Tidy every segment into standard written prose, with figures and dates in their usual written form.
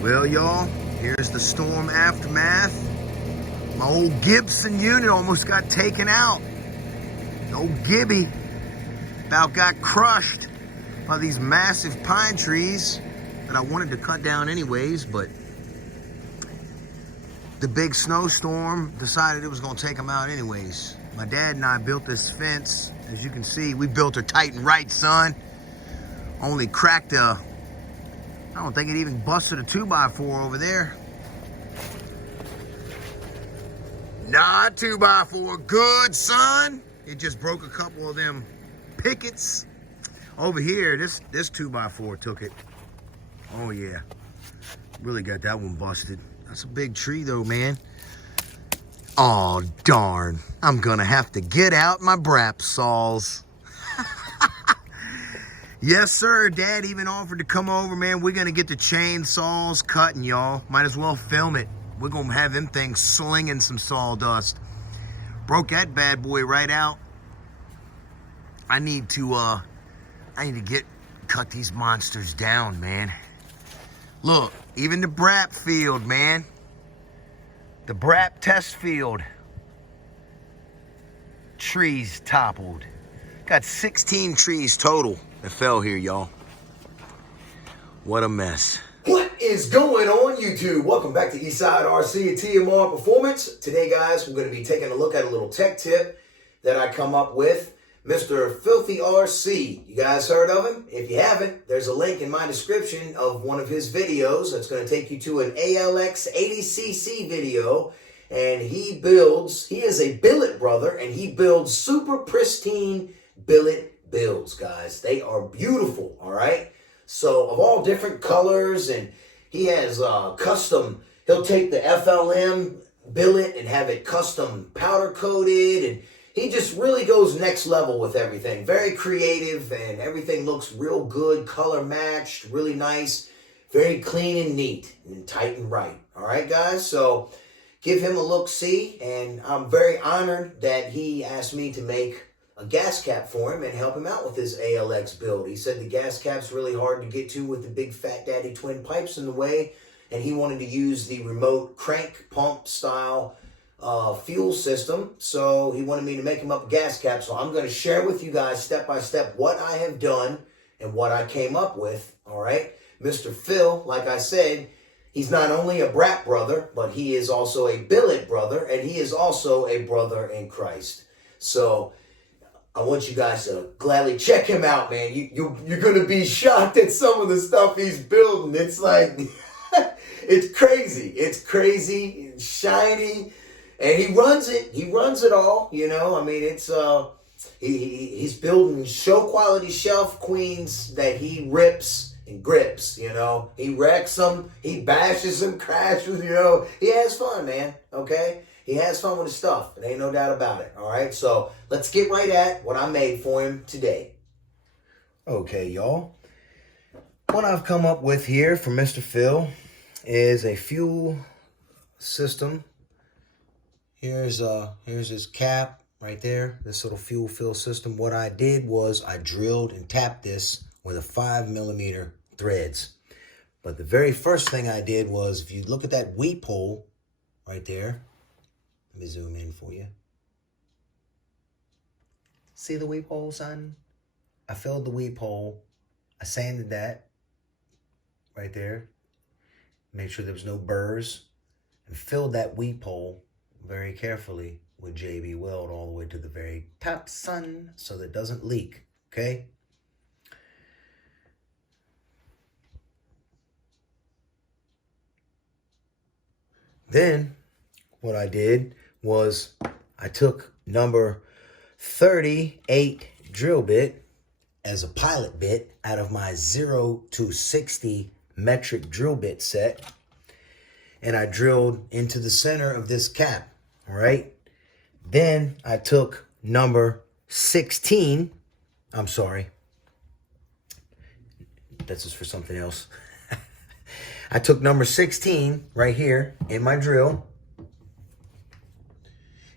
Well, y'all, here's the storm aftermath. My old Gibson unit almost got taken out. The old Gibby about got crushed by these massive pine trees that I wanted to cut down anyways, but the big snowstorm decided it was gonna take them out anyways. My dad and I built this fence. As you can see, we built her tight and right, son. Only cracked I don't think it even busted a 2x4 over there. Not 2x4, good, son. It just broke a couple of them pickets. Over here, this 2x4 took it. Oh yeah, really got that one busted. That's a big tree though, man. Oh darn, I'm gonna have to get out my Brap saws. Yes, sir. Dad even offered to come over, man. We're going to get the chainsaws cutting, y'all. Might as well film it. We're going to have them things slinging some sawdust. Broke that bad boy right out. I need to cut these monsters down, man. Look, even the Brap field, man. The Brap test field. Trees toppled. Got 16 trees total that fell here, y'all. What a mess. What is going on, YouTube? Welcome back to Eastside RC and TMR Performance. Today, guys, we're going to be taking a look at a little tech tip that I come up with. Mr. Filthy RC. You guys heard of him? If you haven't, there's a link in my description of one of his videos that's going to take you to an ALX 80cc video. And he is a billet brother, and he builds super pristine billet builds, guys. They are beautiful, all right? So of all different colors, and he has custom, he'll take the FLM billet and have it custom powder coated, and he just really goes next level with everything. Very creative, and everything looks real good, color matched, really nice, very clean and neat, and tight and right. All right, guys? So give him a look-see, and I'm very honored that he asked me to make a gas cap for him and help him out with his ALX build. He said the gas cap's really hard to get to with the big Fat Daddy twin pipes in the way, and he wanted to use the remote crank pump style fuel system, so he wanted me to make him up a gas cap. So I'm going to share with you guys step by step what I have done and what I came up with. All right, Mr. Phil, like I said, he's not only a Brap brother, but he is also a billet brother, and he is also a brother in Christ. So I want you guys to gladly check him out, man. You're going to be shocked at some of the stuff he's building. It's like, it's crazy. It's crazy, it's shiny, and he runs it. He runs it all, you know. I mean, it's he's building show quality shelf queens that he rips and grips, you know. He wrecks them, he bashes them, crashes, you know. He has fun, man, okay? He has fun with his stuff. There ain't no doubt about it, all right? So let's get right at what I made for him today. Okay, y'all. What I've come up with here for Mr. Phil is a fuel system. Here's his cap right there, this little fuel fill system. What I did was I drilled and tapped this with a 5mm threads. But the very first thing I did was, if you look at that weep hole right there, let me zoom in for you. See the weep hole, son? I filled the weep hole. I sanded that right there. Made sure there was no burrs. And filled that weep hole very carefully with JB Weld all the way to the very top, son, so that it doesn't leak, okay? Then what I did was I took number 38 drill bit as a pilot bit out of my 0 to 60 metric drill bit set, and I drilled into the center of this cap, all right? Then I took number 16, I'm sorry, this is for something else. I took number 16 right here in my drill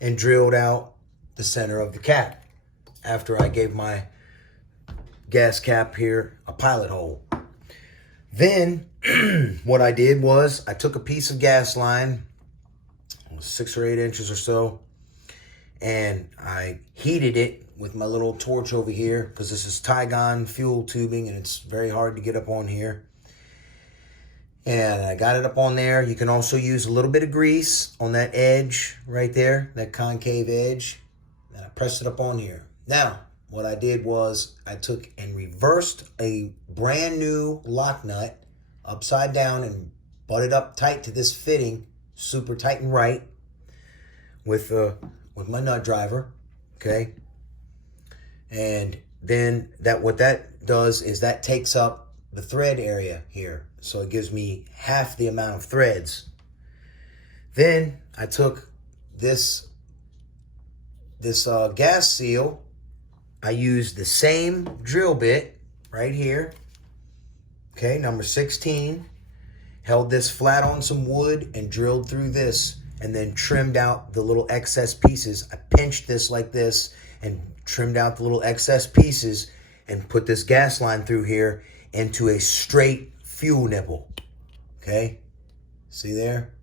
and drilled out the center of the cap after I gave my gas cap here a pilot hole. Then what I did was I took a piece of gas line, 6 or 8 inches or so, and I heated it with my little torch over here because this is Tygon fuel tubing and it's very hard to get up on here. And I got it up on there. You can also use a little bit of grease on that edge right there, that concave edge. And I pressed it up on here. Now, what I did was I took and reversed a brand new lock nut upside down and butted up tight to this fitting, super tight and right, with my nut driver, okay? And then what that does is that takes up the thread area here. So it gives me half the amount of threads. Then I took this gas seal. I used the same drill bit right here, okay, number 16. Held this flat on some wood and drilled through this and then trimmed out the little excess pieces. I pinched this like this and trimmed out the little excess pieces and put this gas line through here into a straight fuel nipple, okay? See there?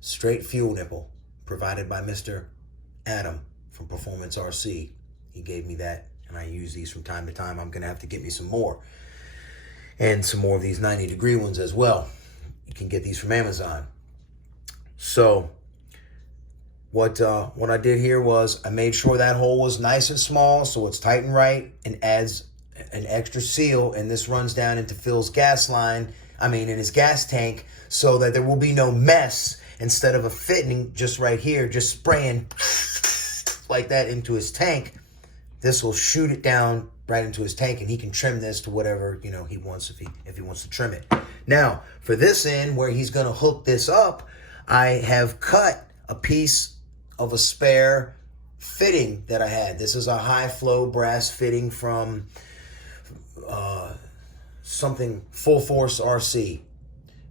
Straight fuel nipple provided by Mr. Adam from Performance RC. He gave me that, and I use these from time to time. I'm gonna have to get me some more. And some more of these 90-degree ones as well. You can get these from Amazon. So what I did here was I made sure that hole was nice and small so it's tight and right and adds an extra seal, and this runs down into Phil's gas line, in his gas tank, so that there will be no mess. Instead of a fitting just right here, just spraying like that into his tank, this will shoot it down right into his tank, and he can trim this to whatever, he wants if he wants to trim it. Now, for this end where he's going to hook this up, I have cut a piece of a spare fitting that I had. This is a high flow brass fitting from something Full Force RC.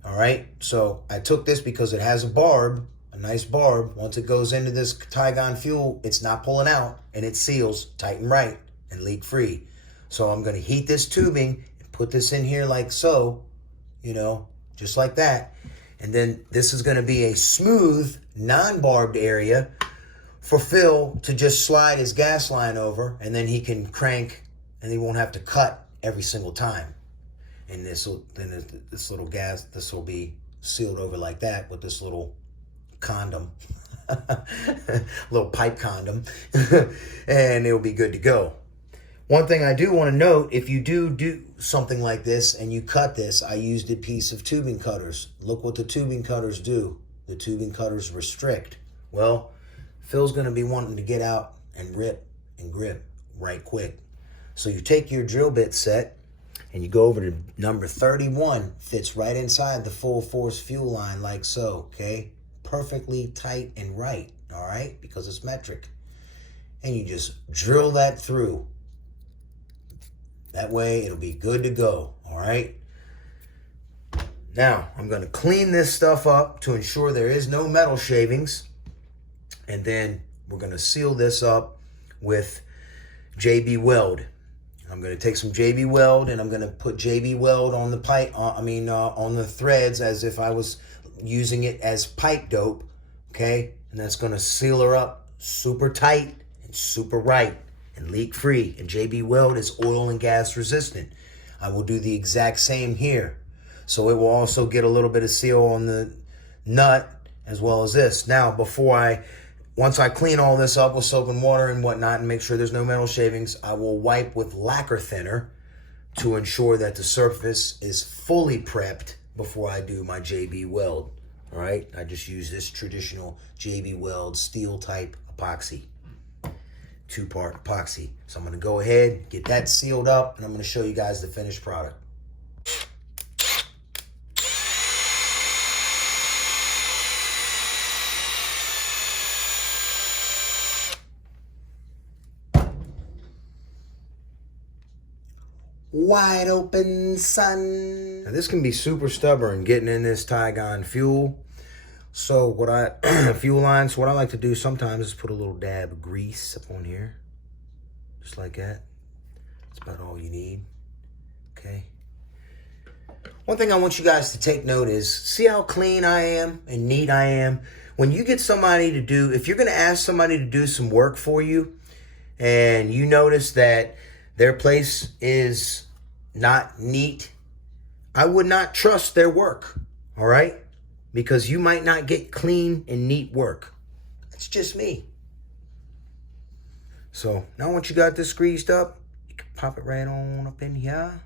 All right, so I took this because it has a barb, a nice barb. Once it goes into this Tygon fuel, it's not pulling out, and it seals tight and right and leak free. So I'm going to heat this tubing and put this in here like so, just like that. And then this is going to be a smooth, non-barbed area for Phil to just slide his gas line over, and then he can crank, and he won't have to cut every single time. And this will be sealed over like that with this little condom, little pipe condom, and it'll be good to go. One thing I do want to note, if you do something like this and you cut this, I used a piece of tubing cutters. Look what the tubing cutters do. The tubing cutters restrict. Well, Phil's going to be wanting to get out and rip and grip right quick. So you take your drill bit set and you go over to number 31. Fits right inside the Full Force fuel line like so, okay? Perfectly tight and right, all right? Because it's metric. And you just drill that through. That way it'll be good to go, all right? Now, I'm going to clean this stuff up to ensure there is no metal shavings. And then we're going to seal this up with JB Weld. I'm going to take some JB Weld and I'm going to put JB Weld on the pipe, on the threads as if I was using it as pipe dope, okay? And that's going to seal her up super tight and super right and leak free. And JB Weld is oil and gas resistant. I will do the exact same here. So it will also get a little bit of seal on the nut as well as this. Now, once I clean all this up with soap and water and whatnot and make sure there's no metal shavings, I will wipe with lacquer thinner to ensure that the surface is fully prepped before I do my JB Weld. All right, I just use this traditional JB Weld steel type epoxy, 2-part epoxy. So I'm gonna go ahead, get that sealed up, and I'm gonna show you guys the finished product. Wide open sun. Now this can be super stubborn getting in this Tygon fuel. So what I like to do sometimes is put a little dab of grease up on here. Just like that. That's about all you need. Okay. One thing I want you guys to take note is, see how clean I am and neat I am? When you get somebody to do, if you're going to ask somebody to do some work for you, and you notice that their place is not neat, I would not trust their work, all right? Because you might not get clean and neat work. That's just me. So now once you got this greased up, you can pop it right on up in here.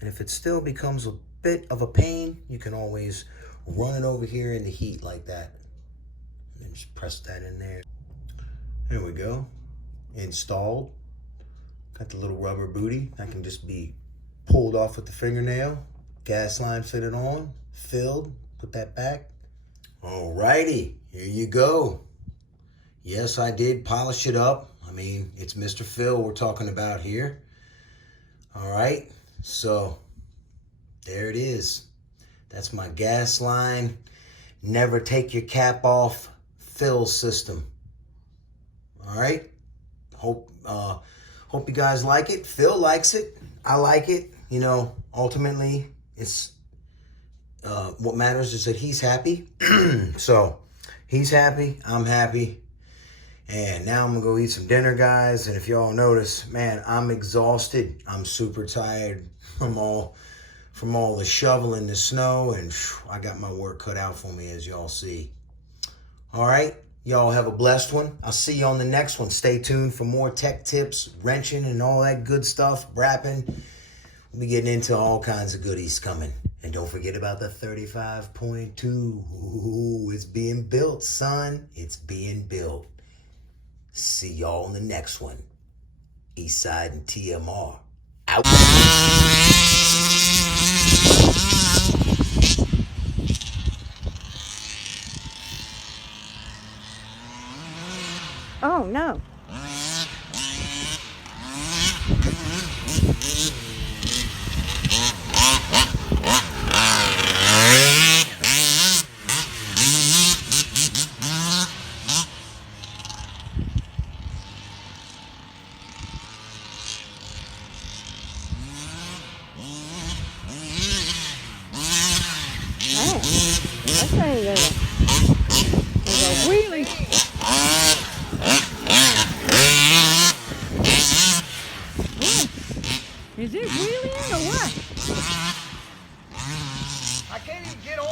And if it still becomes a bit of a pain, you can always run it over here in the heat like that. And then just press that in there. There we go. Installed. Got the little rubber booty. That can just be pulled off with the fingernail. Gas line fitted on. Filled. Put that back. Alrighty. Here you go. Yes, I did polish it up. I mean, it's Mr. Phil we're talking about here. Alright. So, there it is. That's my gas line. Never take your cap off fill system. Alright. Hope you guys like it. Phil likes it. I like it. You know, ultimately, it's what matters is that he's happy. So, he's happy. I'm happy. And now I'm going to go eat some dinner, guys. And if y'all notice, man, I'm exhausted. I'm super tired from all the shoveling the snow. And I got my work cut out for me, as y'all see. All right. Y'all have a blessed one. I'll see you on the next one. Stay tuned for more tech tips, wrenching, and all that good stuff, brapping. We'll be getting into all kinds of goodies coming. And don't forget about the 35.2. Ooh, it's being built, son. It's being built. See y'all in the next one. Eastside and TMR. Out. Oh, no. That's ain't gonna wheelie. Is it wheeling or what? I can't even get on.